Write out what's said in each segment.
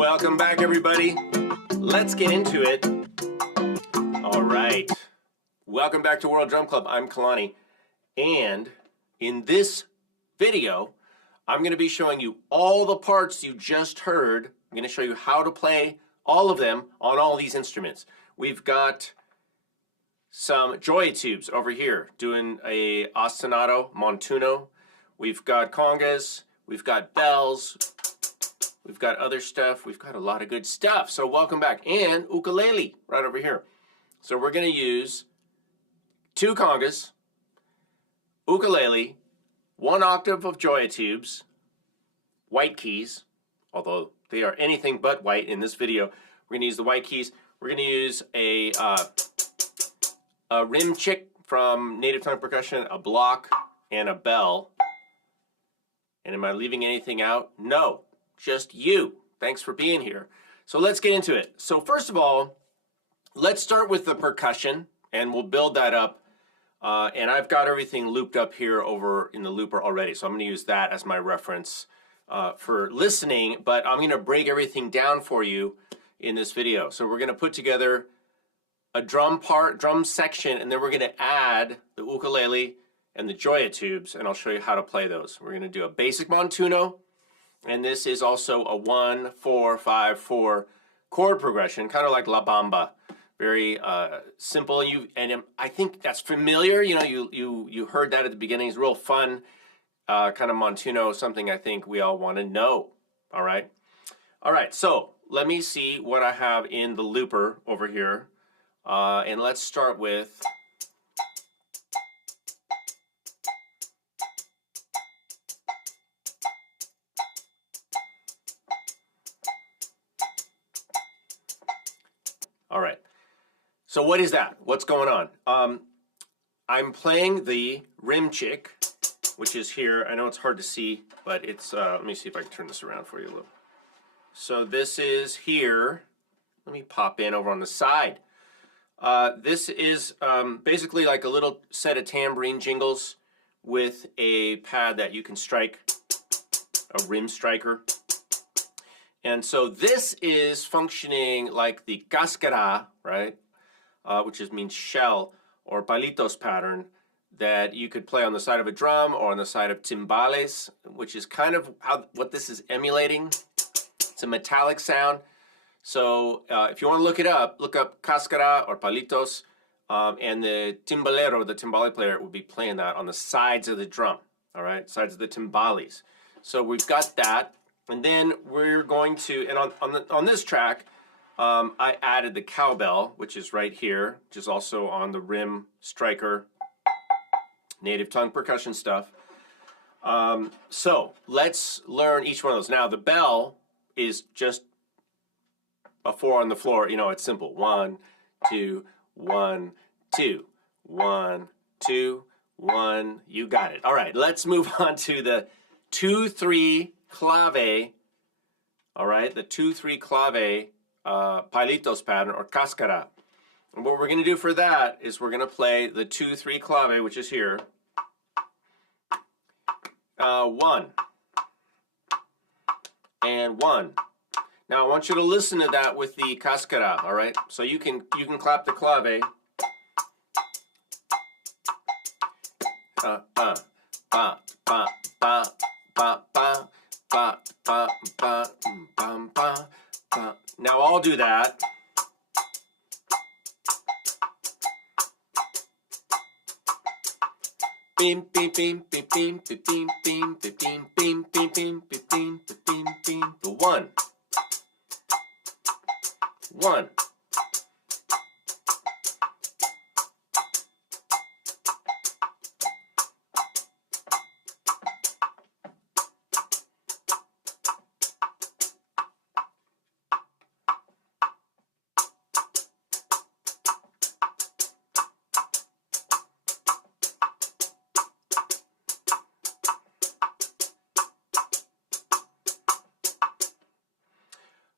Welcome back, everybody. Let's get into it. All right. Welcome back to World Drum Club. I'm Kalani. And in this video, I'm going to be showing you all the parts you just heard. I'm going to show you how to play all of them on all these instruments. We've got some Joia tubes over here doing a ostinato, Montuno. We've got Congas. We've got bells. We've got other stuff. We've got a lot of good stuff. So welcome back. And ukulele right over here. So we're going to use 2 congas, ukulele, 1 octave of Joia tubes, white keys, although they are anything but white in this video. We're going to use the white keys. We're going to use a rim chick from Native Tongue Percussion, a block, and a bell. And am I leaving anything out? No, just you. Thanks for being here. So let's get into it. So first of all, let's start with the percussion, and we'll build that up. And I've got everything looped up here over in the looper already, so I'm going to use that as my reference for listening, but I'm going to break everything down for you in this video. So we're going to put together a drum section, and then we're going to add the ukulele and the Joia tubes, and I'll show you how to play those. We're going to do a basic Montuno, and this is also a 1-4-5-4 chord progression, kind of like La Bamba. Very simple, and I think that's familiar. You know, you heard that at the beginning. It's real fun, kind of Montuno, something I think we all want to know. All right, so let me see what I have in the looper over here, and let's start with. All right. So what is that? What's going on? I'm playing the rim chick, which is here. I know it's hard to see, but it's, let me see if I can turn this around for you a little. So this is here. Let me pop in over on the side. This is basically like a little set of tambourine jingles with a pad that you can strike, a rim striker. And so this is functioning like the cascara, right? Which means shell or palitos pattern that you could play on the side of a drum or on the side of timbales, which is kind of what this is emulating. It's a metallic sound. So if you want to look it up, look up cascara or palitos, and the timbalero, the timbale player, will be playing that on the sides of the drum, all right, sides of the timbales. So we've got that, and then we're going to, and on this track, I added the cowbell, which is right here, which is also on the rim striker, Native Tongue Percussion stuff. So let's learn each one of those. Now the bell is just a 4 on the floor. You know, it's simple. 1, 2, 1, 2, 1, 2, 1. You got it. All right, let's move on to the 2-3 clave. All right, the 2-3 clave. Palitos pattern or cascara. And what we're going to do for that is we're going to play the 2-3 clave, which is here. 1 and 1. Now I want you to listen to that with the cascara, all right? So you can clap the clave. Ba ba ba ba ba ba ba ba ba ba ba. Now I'll do that. Beam beam beam beam beam beam beam beam beam beam beam beam beam beam beam. The 1. 1.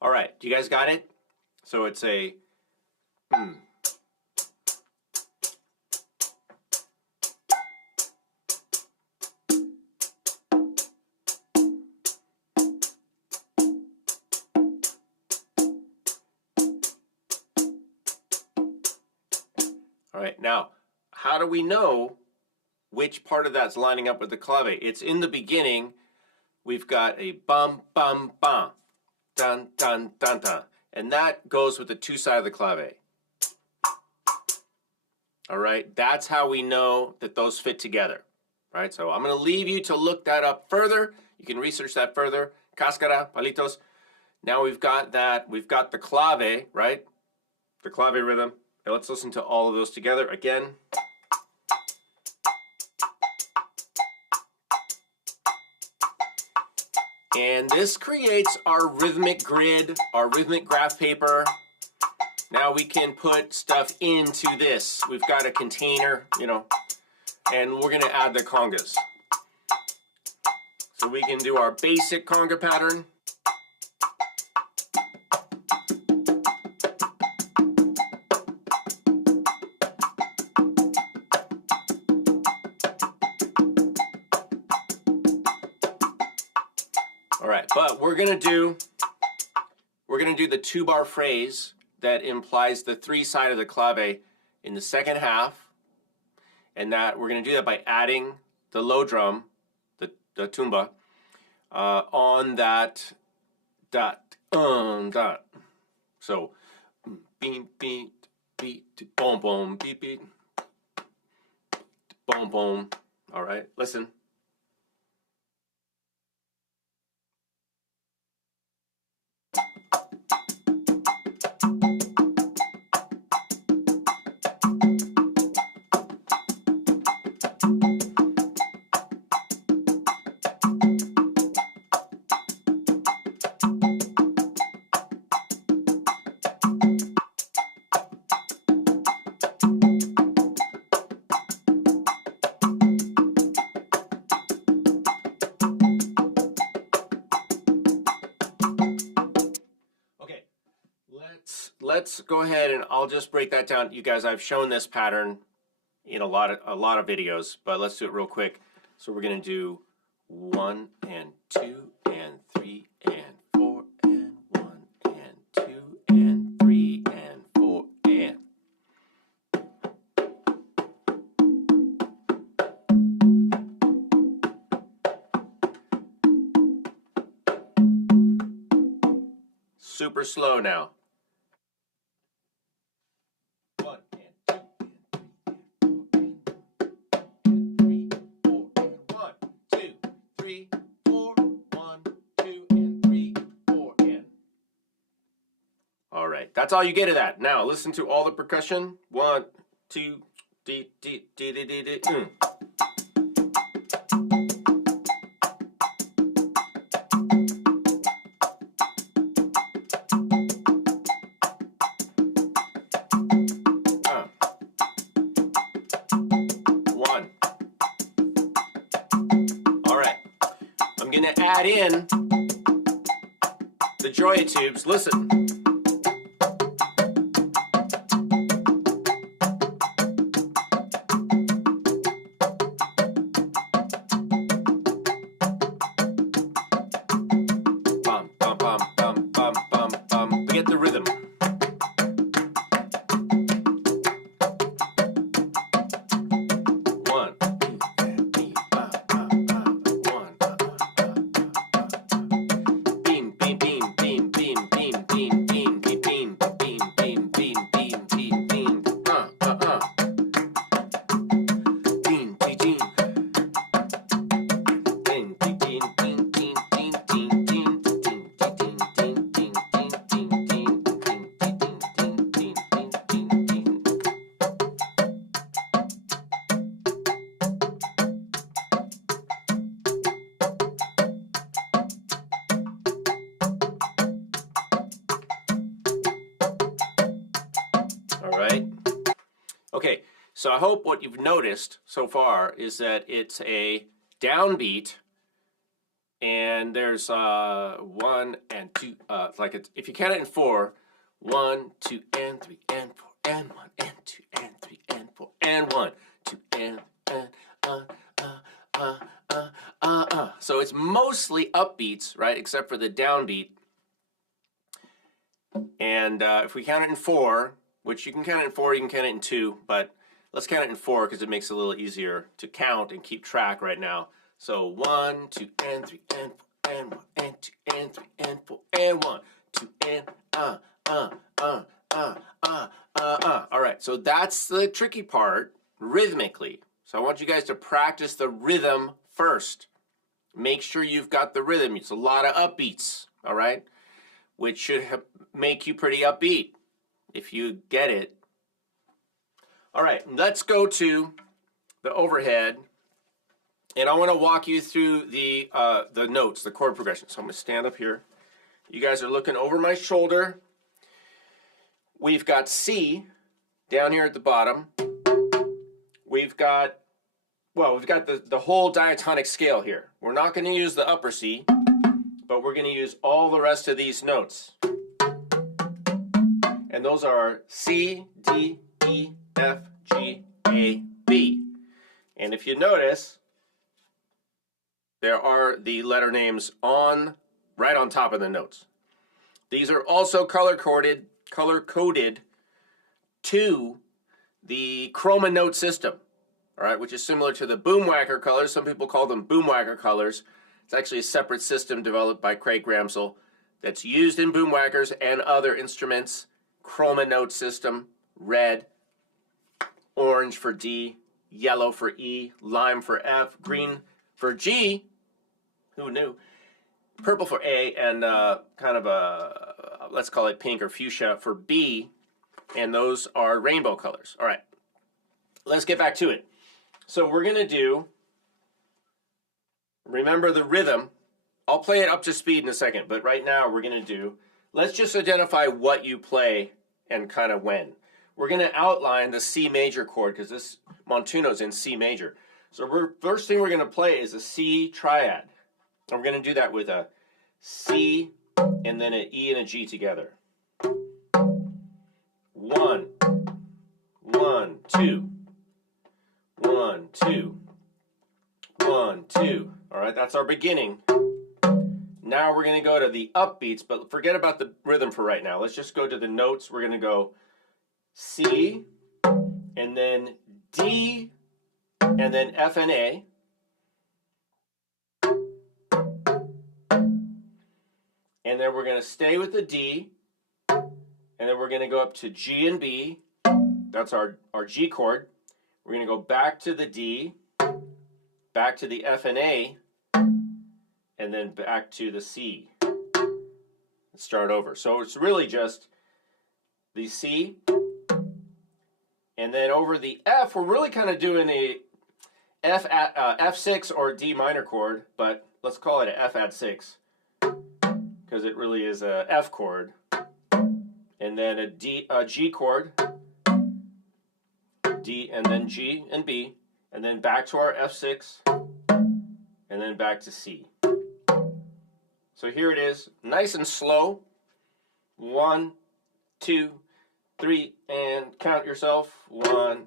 All right, do you guys got it? So it's a right, now, how do we know which part of that's lining up with the clave? It's in the beginning. We've got a bum, bum, bum, dun, dun, dun, dun. And that goes with the two sides of the clave. All right, that's how we know that those fit together. All right, so I'm going to leave you to look that up further. You can research that further. Cascara, palitos. Now we've got that. We've got the clave, right? The clave rhythm. And let's listen to all of those together again. And this creates our rhythmic grid, our rhythmic graph paper. Now we can put stuff into this. We've got a container, you know, and we're going to add the congas. So we can do our basic conga pattern. All right, but we're gonna do the 2-bar phrase that implies the 3-side of the clave in the second half, and that we're gonna do that by adding the low drum, the tumba, on that dot, dot. So, beat, beat, beat, boom, boom, beat, beat, boom, boom. All right, listen. Let's go ahead and I'll just break that down. You guys, I've shown this pattern in a lot of videos, but let's do it real quick. So we're gonna do 1 and 2 and 3 and 4 and 1 and 2 and 3 and 4 and. Super slow now. All right, that's all you get of that. Now listen to all the percussion. 1, 2, d, d, d, d, d, d. One. All right, I'm gonna add in the Joia tubes. Listen. Get the rhythm. One. Beam, beam, beam, beam, beam, beam, beam, beam, beam, beam, beam, beam, beam, beam, beam, beam. Beam, beam, beam. All right. Okay, so I hope what you've noticed so far is that it's a downbeat, and there's 1 and 2, like it's, if you count it in 4, 1, 2, and 3, and 4, and 1, and 2, and 3, and 4, and 1, 2, and So it's mostly upbeats, right, except for the downbeat. And if we count it in 4, which you can count it in 4, you can count it in 2, but Let's count it in 4 because it makes it a little easier to count and keep track right now. So 1, 2, and 3, and 4, and 1, and 2, and 3, and 4, and 1, 2, and All right, so that's the tricky part rhythmically. So I want you guys to practice the rhythm first. Make sure you've got the rhythm. It's a lot of upbeats, all right, which should make you pretty upbeat if you get it. All right, let's go to the overhead, and I want to walk you through the notes, the chord progression. So I'm going to stand up here. You guys are looking over my shoulder. We've got C down here at the bottom. We've got the whole diatonic scale here. We're not going to use the upper C, but we're going to use all the rest of these notes. And those are C, D, E, F, G, A, B. And if you notice, there are the letter names right on top of the notes. These are also color-coded to the chroma note system, all right, which is similar to the boomwhacker colors. Some people call them boomwhacker colors. It's actually a separate system developed by Craig Gramsel that's used in boomwhackers and other instruments. Chroma note system: red, orange for D, yellow for E, lime for F, green for G, who knew, purple for A, and kind of a, let's call it pink or fuchsia for B, and those are rainbow colors. All right, let's get back to it. So we're going to do, remember the rhythm. I'll play it up to speed in a second, but right now we're going to do, let's just identify what you play and kind of when. We're going to outline the C major chord because this Montuno's in C major. So first thing we're going to play is a C triad. And we're going to do that with a C and then an E and a G together. 1, 1, 2. 1, 2. 1, 2. All right, that's our beginning. Now we're going to go to the upbeats, but forget about the rhythm for right now. Let's just go to the notes. We're going to go C, and then D, and then F and A. And then we're going to stay with the D, and then we're going to go up to G and B. That's our G chord. We're going to go back to the D, back to the F and A, and then back to the C. Let's start over. So it's really just the C, and then over the F, we're really kind of doing a F6 or D minor chord, but let's call it an F add 6 because it really is a F chord, and then a G chord, D, and then G and B, and then back to our F6, and then back to C. So here it is, nice and slow. 1, 2, 3, and count yourself. 1.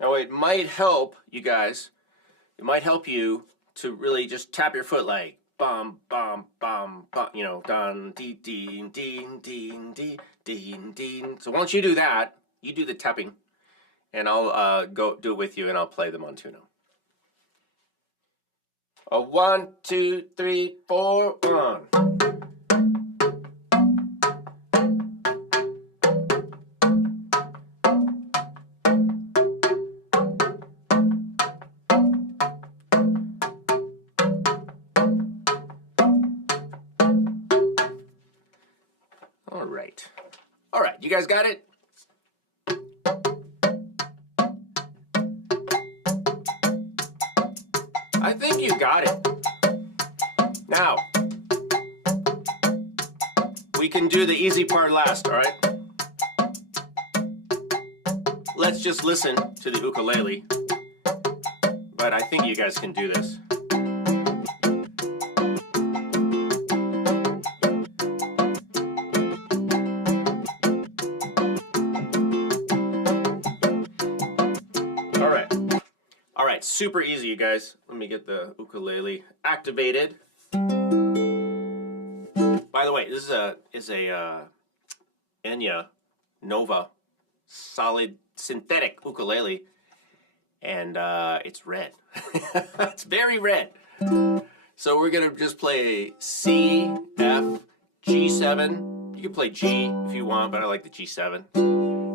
Now it might help you guys. It might help you to really just tap your foot like bum bum bum bum, you know, dun dee dee dee dee dee dee dee. So once you do that, you do the tapping, and I'll go do it with you, and I'll play the Montuno. 1, 2, 3, 4, 1. All right, you guys got it? I think you got it. Now, we can do the easy part last, all right? Let's just listen to the ukulele, but I think you guys can do this. super easy, you guys. Let me get the ukulele activated. By the way, this is a Enya Nova solid synthetic ukulele, and it's red. It's very red. So we're gonna just play C, F, G7. You can play G if you want, but I like the G7.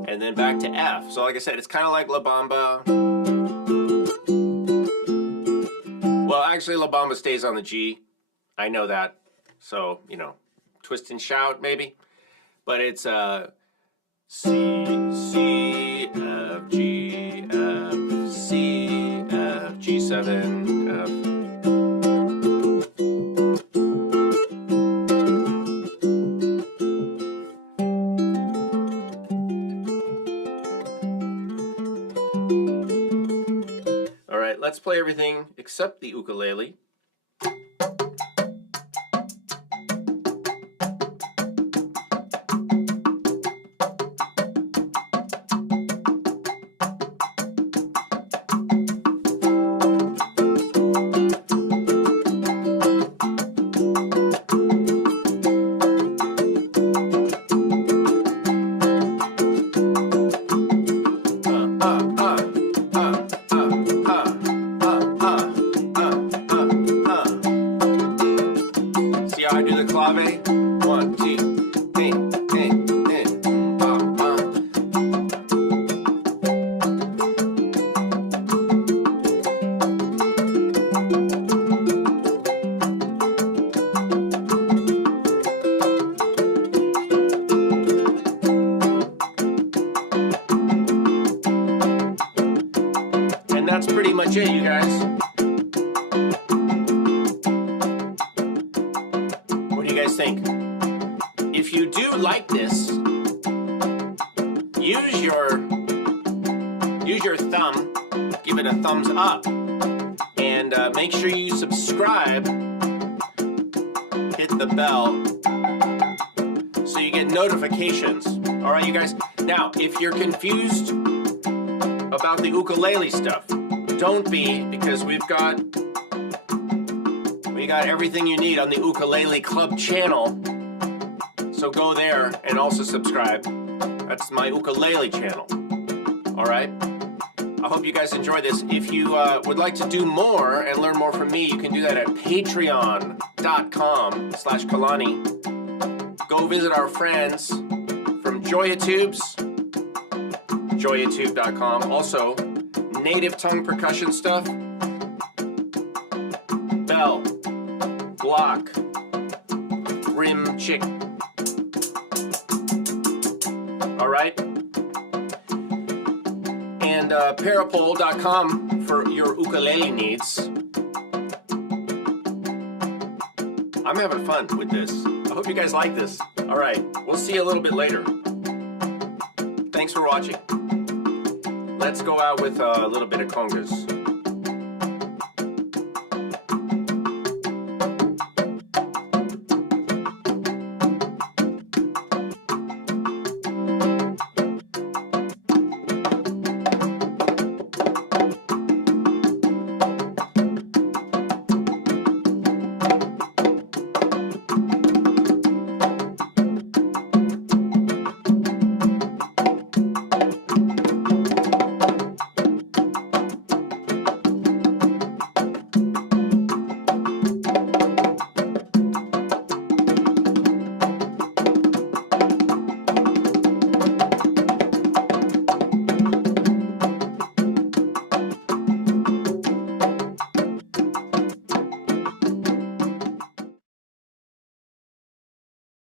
And then back to F. So like I said, it's kind of like La Bamba. Well, actually La Bamba stays on the G. I know that. So, you know, twist and shout maybe. But it's C, C, F, G, F, C, F, G7, F. All right, let's play everything except the ukulele. I do the clave. 1, 2, and that's pretty much it, you guys. Think. If you do like this, use your thumb, give it a thumbs up, and make sure you subscribe, hit the bell so you get notifications. All right, you guys. Now, if you're confused about the ukulele stuff, don't be, because we got everything you need on the Ukulele Club channel. So go there and also subscribe. That's my ukulele channel. All right. I hope you guys enjoy this. If you would like to do more and learn more from me, you can do that at patreon.com/Kalani. Go visit our friends from Joia Tubes, joiatube.com. Also, native tongue percussion stuff. Bell, block, rim chick. All right. And parapole.com for your ukulele needs. I'm having fun with this. I hope you guys like this. All right. We'll see you a little bit later. Thanks for watching. Let's go out with a little bit of congas.